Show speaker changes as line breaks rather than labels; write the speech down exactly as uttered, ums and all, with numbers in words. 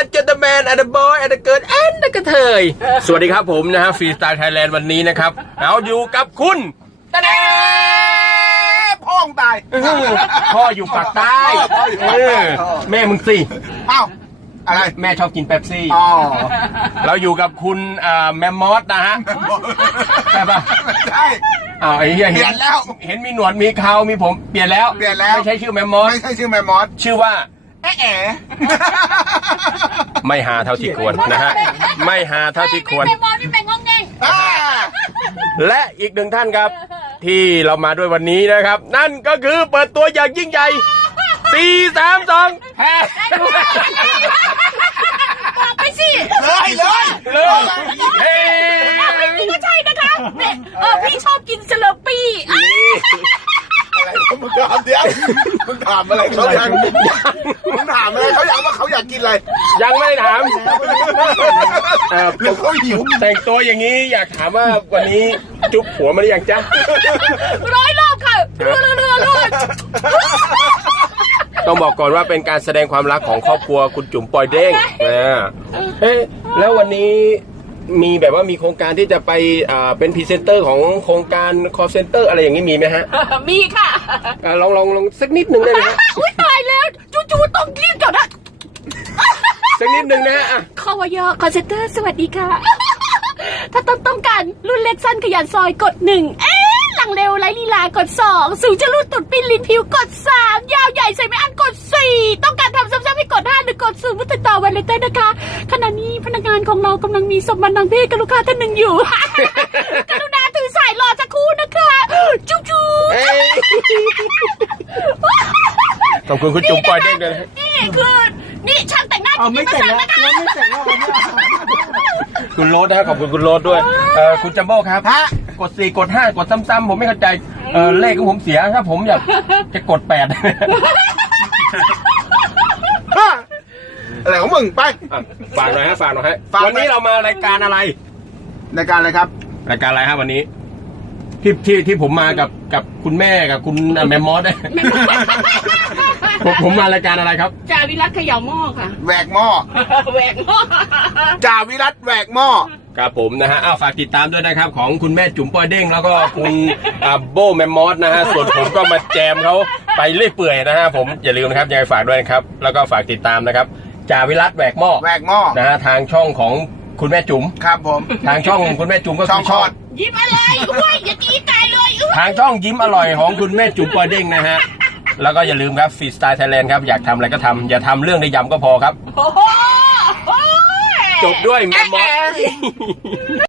and gentlemen and the boy and the girl and the กระเทยสวัสดีครับผมนะฮะฟรีสไตล์ไทยแลนด์วันนี้นะครับเอาอยู่กับคุณตะเน
พ่องตาย
พ่ออยู่ปากใต้แม่มึงสิ
อ้าวอะไร
แม่ชอบกินเป๊ปซี่อ๋อเราอยู่กับคุณแมมมอสนะฮะใช่ปะ
ใช่
อ้าวไอ้เหี้ยเห็นแล้วเห็นมีหนวดมีเขามีผมเปลี่ยนแล้ว
เปลี่ยนแล้ว
ไม่ใช่ชื่อแมมมอส
ไม่ใช่ชื่อแมมมอส
ชื่อว่า
แอะแอะ
ไม่หาเท่าที่ควรนะฮะไม่หาเท่าที่ควรและอีกหนึ่งท่านครับที่เรามาด้วยวันนี้นะครับนั่นก็คือเปิดตัวอย่างยิ่งใหญ่สี่ สาม สองแพ้
บอกไปสิ
เลยเลย
เลย
พี่ก็ใช่นะคะเออพี่ชอบกินสลัดปี้
อะไรมึงถามเดี๋ยวมึงถามอะไรเขายังมึงถามอะไรเขาอยากว่าเขาอยากกินอะไร
ยังไม่ถาม
เดี๋ยวเขาหิว
แต่งตัวอย่างนี้อยากถามว่าวันนี้จุ๊บหัวมาหรือยังจ๊ะ
ร้อยรอบค่ะรัวรัวรัว
ต้องบอกก่อนว่าเป็นการแสดงความรักของครอบครัวคุณจุ๋มปอยเด้งนะเฮ้ยแล้ววันนี้มีแบบว่ามีโครงการที่จะไปอ่าเป็นพรีเซนเตอร์ของโครงการคอลเซ็นเตอร์อะไรอย่างนี้มีไหมฮะ
มีค่ะ
ลองลองลองสักนิดหนึ่งได้ไหมฮะ
อุ้ยตายแล้วจู่ๆต้องรีบก่อนนะ
สักนิดหนึ่งนะฮะ
คอวยอคอลเซ็นเตอร์สวัสดีค่ะถ้าต้องต้องการรุ่นเล็กสั้นขยันซอยกดหนึ่งเอ๊ะหลังเร็วไร้ลีลากดสองสูงจะรูดตุดปิ้นลิ้นผิวกดสามยาวใหญ่ใส่ไม่อั้นกดสี่ต้องการทำซ้ำๆให้กดห้าหรือกดศูนย์ติดต่อวันเลยเต้นนะคะขณะนี้พนักงานของเรากำลังมีสมบัติทางเพศกับลูกค้าท่านหนึ่งอยู่กรุณาถือสายรอสักครู่นะคะจุ๊บจุ๊บ
ขอบคุณคุณจุ๋มปอยเด้งด้วย
นี่คือนี่ช่างแต่งหน้า
เอาไม่แต่งแล้วไม่แต่งแล้ว
คุณโรสนะขอบคุณคุณโรสด้วยเออคุณจัมโบ้ครับกดสี่กดห้ากดซ้ำๆผมไม่เข้าใจเออเลขของผมเสียถ้าผมอยากจะกดแปด
อะไรของมึงไป
ฝากหน่อยฮะฝากหน่อยฮะวันนี้เรามารายการอะไร
รายการอะไรครับ
รายการอะไรฮะวันนี้ที่ที่ที่ผมมากับกับคุณแม่กับคุณแมมมอสเนี่ยผมผมมารายการอะไรครับ
จ่าวิรัตเขย่าหม้อค่ะ
แหวกหม้อ
แหวกหม้อ
จ่าวิรัตแหวกหม้อ
ครับผมนะฮะอ้าวฝากติดตามด้วยนะครับของคุณแม่จุ๋มปอยเด้งแล้วก็คุณโบแมมมอสนะฮะส่วนผมก็มาแจมเขาไปเรื่อยเปื่อยนะฮะผมอย่าลืมนะครับยังไงฝากด้วยนะครับแล้วก็ฝากติดตามนะครับจ่าวิรัตแหวกหม้อ
แหวกหม้อ
นะฮะทางช่องของคุณแม่จุ๋ม
ครับผม
ทางช่องคุณแม่จุ๋มก็คือช่อง
ยิ้มอะไรอุ้ยอย่าตีตายเลย
ทางช่องยิ้มอร่อยของคุณแม่จุ๋มปอยเด้งนะฮะแล้วก็อย่าลืมครับฟรีสไตล์ไทยแลนด์ครับอยากทำอะไรก็ทำอย่าทำเรื่องในยำก็พอครับจบด้วยแมมมอส